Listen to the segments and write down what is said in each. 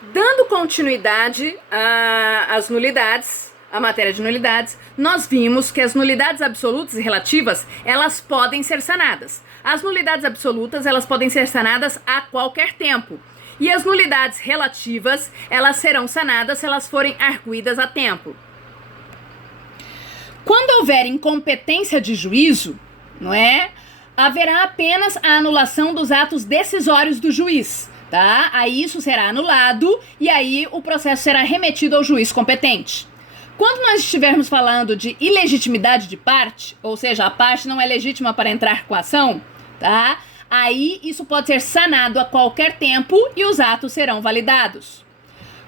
Dando continuidade às nulidades, à matéria de nulidades, nós vimos que as nulidades absolutas e relativas, elas podem ser sanadas. As nulidades absolutas, elas podem ser sanadas a qualquer tempo. E as nulidades relativas, elas serão sanadas se elas forem arguidas a tempo. Quando houver incompetência de juízo, não é? Haverá apenas a anulação dos atos decisórios do juiz, tá? Aí isso será anulado e aí o processo será remetido ao juiz competente. Quando nós estivermos falando de ilegitimidade de parte, ou seja, a parte não é legítima para entrar com a ação, tá? Aí isso pode ser sanado a qualquer tempo e os atos serão validados.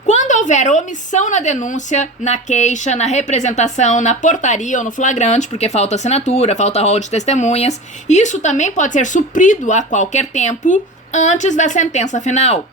Quando houver omissão na denúncia, na queixa, na representação, na portaria ou no flagrante, porque falta assinatura, falta rol de testemunhas, isso também pode ser suprido a qualquer tempo antes da sentença final.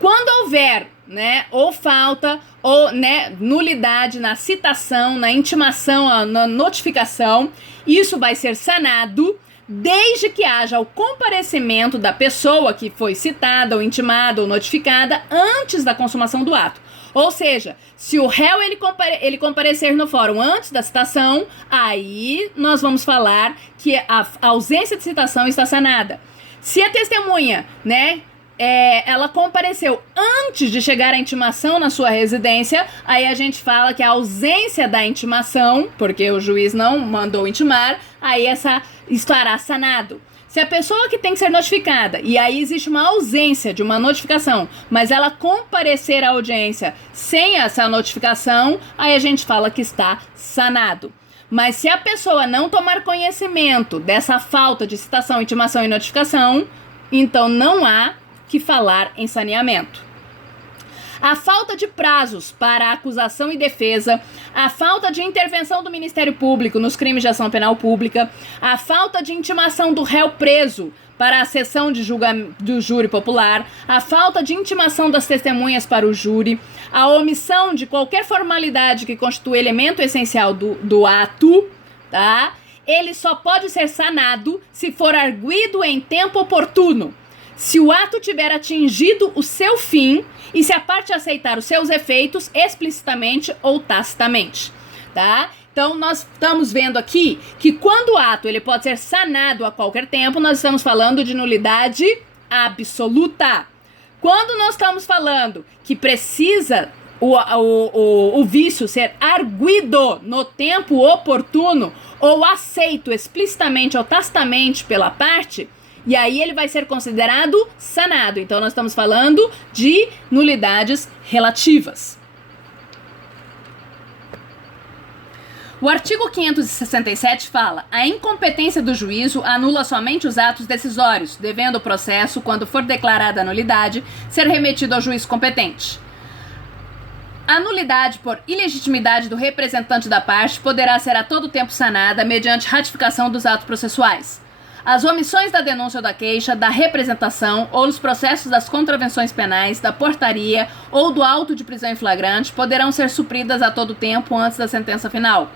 Quando houver, né, ou falta ou, né, nulidade na citação, na intimação, na notificação, isso vai ser sanado desde que haja o comparecimento da pessoa que foi citada, ou intimada, ou notificada antes da consumação do ato. Ou seja, se o réu ele comparecer no fórum antes da citação, aí nós vamos falar que a ausência de citação está sanada. Se a testemunha, né, ela compareceu antes de chegar a intimação na sua residência, aí a gente fala que a ausência da intimação, porque o juiz não mandou intimar, aí estará sanado. Se a pessoa que tem que ser notificada, e aí existe uma ausência de uma notificação, mas ela comparecer à audiência sem essa notificação, aí a gente fala que está sanado. Mas se a pessoa não tomar conhecimento dessa falta de citação, intimação e notificação, então não há que falar em saneamento. A falta de prazos para acusação e defesa, a falta de intervenção do Ministério Público nos crimes de ação penal pública, a falta de intimação do réu preso para a sessão de do júri popular, a falta de intimação das testemunhas para o júri, a omissão de qualquer formalidade que constitui elemento essencial do ato, tá? Ele só pode ser sanado se for arguido em tempo oportuno, se o ato tiver atingido o seu fim e se a parte aceitar os seus efeitos explicitamente ou tacitamente, tá? Então, nós estamos vendo aqui que quando o ato ele pode ser sanado a qualquer tempo, nós estamos falando de nulidade absoluta. Quando nós estamos falando que precisa o vício ser arguido no tempo oportuno ou aceito explicitamente ou tacitamente pela parte, e aí ele vai ser considerado sanado. Então nós estamos falando de nulidades relativas. O artigo 567 fala: a incompetência do juízo anula somente os atos decisórios, devendo o processo, quando for declarada a nulidade, ser remetido ao juiz competente. A nulidade por ilegitimidade do representante da parte poderá ser a todo tempo sanada mediante ratificação dos atos processuais. As omissões da denúncia ou da queixa, da representação ou nos processos das contravenções penais, da portaria ou do auto de prisão em flagrante poderão ser supridas a todo tempo antes da sentença final.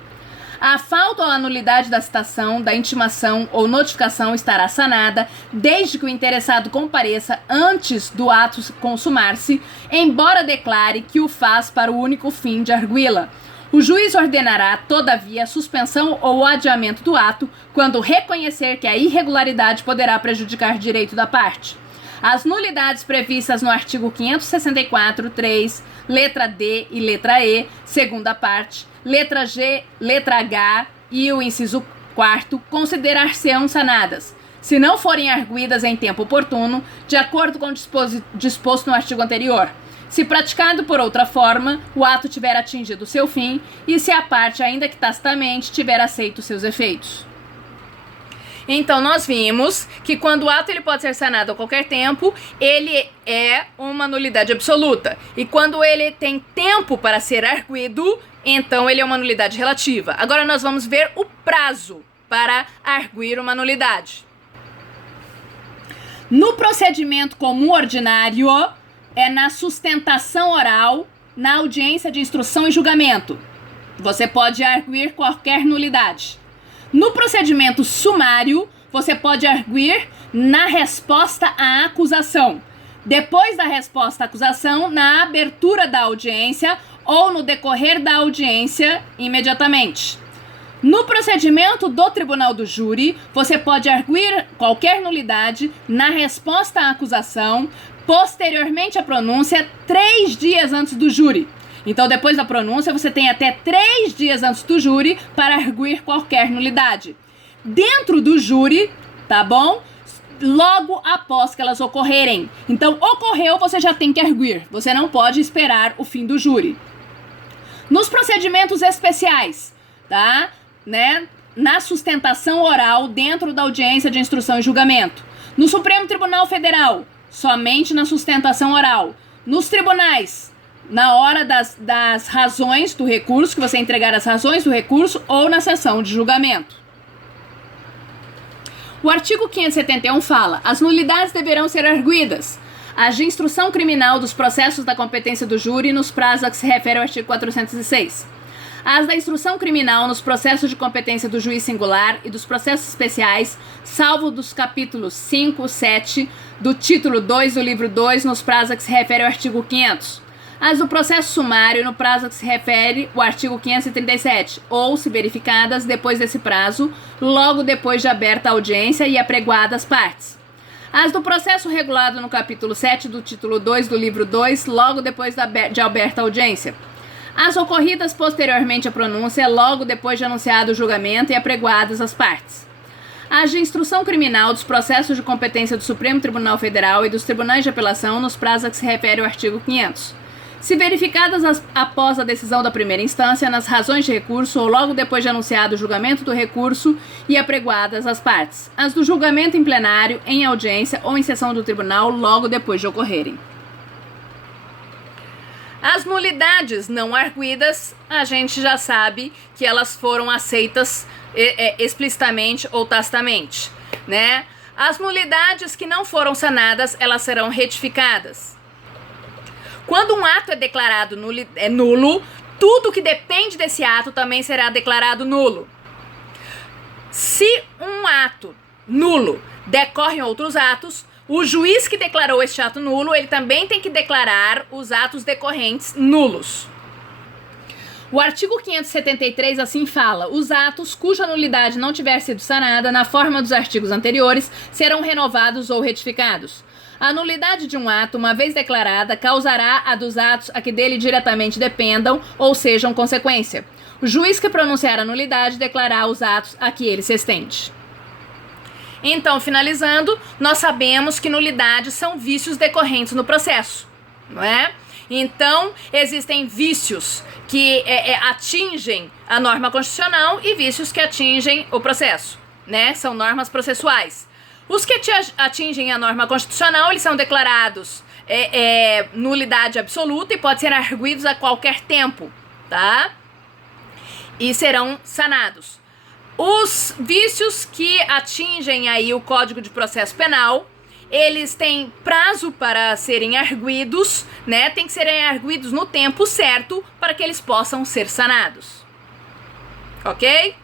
A falta ou a nulidade da citação, da intimação ou notificação estará sanada desde que o interessado compareça antes do ato consumar-se, embora declare que o faz para o único fim de arguí-la. O juiz ordenará, todavia, a suspensão ou o adiamento do ato quando reconhecer que a irregularidade poderá prejudicar direito da parte. As nulidades previstas no artigo 564, 3, letra D e letra E, segunda parte, letra G, letra H e o inciso 4, considerar-se-ão sanadas, se não forem arguidas em tempo oportuno, de acordo com o disposto no artigo anterior. Se praticado por outra forma, o ato tiver atingido seu fim e se a parte, ainda que tacitamente, tiver aceito seus efeitos. Então, nós vimos que quando o ato ele pode ser sanado a qualquer tempo, ele é uma nulidade absoluta. E quando ele tem tempo para ser arguido, então ele é uma nulidade relativa. Agora nós vamos ver o prazo para arguir uma nulidade. No procedimento comum ordinário, é na sustentação oral, na audiência de instrução e julgamento. Você pode arguir qualquer nulidade. No procedimento sumário, você pode arguir na resposta à acusação. depois da resposta à acusação, na abertura da audiência ou no decorrer da audiência imediatamente. No procedimento do tribunal do júri, você pode arguir qualquer nulidade na resposta à acusação, posteriormente à pronúncia, 3 dias antes do júri. Então, depois da pronúncia, você tem até 3 dias antes do júri para arguir qualquer nulidade. Dentro do júri, tá bom? Logo após que elas ocorrerem. Então, ocorreu, você já tem que arguir. Você não pode esperar o fim do júri. Nos procedimentos especiais, tá? Né? Na sustentação oral dentro da audiência de instrução e julgamento. No Supremo Tribunal Federal, somente na sustentação oral. Nos tribunais, na hora das razões do recurso, que você entregar as razões do recurso, ou na sessão de julgamento. O artigo 571 fala: as nulidades deverão ser arguidas. As de instrução criminal dos processos da competência do júri nos prazos a que se refere ao artigo 406. As da instrução criminal nos processos de competência do juiz singular e dos processos especiais, salvo dos capítulos 5, 7 do título 2 do livro 2, nos prazos a que se refere ao artigo 500. As do processo sumário no prazo a que se refere o artigo 537, ou, se verificadas depois desse prazo, logo depois de aberta a audiência e apregoadas partes. As do processo regulado no capítulo 7 do título 2 do livro 2, logo depois de aberta a audiência. As ocorridas posteriormente à pronúncia, logo depois de anunciado o julgamento e apregoadas as partes. As de instrução criminal dos processos de competência do Supremo Tribunal Federal e dos tribunais de apelação nos prazos a que se refere o artigo 500. Se verificadas após a decisão da primeira instância, nas razões de recurso ou logo depois de anunciado o julgamento do recurso e apregoadas as partes. As do julgamento em plenário, em audiência ou em sessão do tribunal, logo depois de ocorrerem. As nulidades não arguidas, a gente já sabe que elas foram aceitas explicitamente ou tacitamente, né? As nulidades que não foram sanadas, elas serão retificadas. Quando um ato é declarado nulo, tudo que depende desse ato também será declarado nulo. Se um ato nulo decorre em outros atos, o juiz que declarou este ato nulo, ele também tem que declarar os atos decorrentes nulos. O artigo 573 assim fala: os atos cuja nulidade não tiver sido sanada na forma dos artigos anteriores serão renovados ou retificados. A nulidade de um ato, uma vez declarada, causará a dos atos a que dele diretamente dependam ou sejam consequência. O juiz que pronunciar a nulidade declarará os atos a que ele se estende. Então, finalizando, nós sabemos que nulidades são vícios decorrentes no processo, não é? Então, existem vícios que atingem a norma constitucional e vícios que atingem o processo, né? São normas processuais. Os que atingem a norma constitucional, eles são declarados nulidade absoluta e podem ser arguidos a qualquer tempo, tá? E serão sanados. Os vícios que atingem aí o Código de Processo Penal, eles têm prazo para serem arguidos, né? Tem que serem arguidos no tempo certo para que eles possam ser sanados. Ok?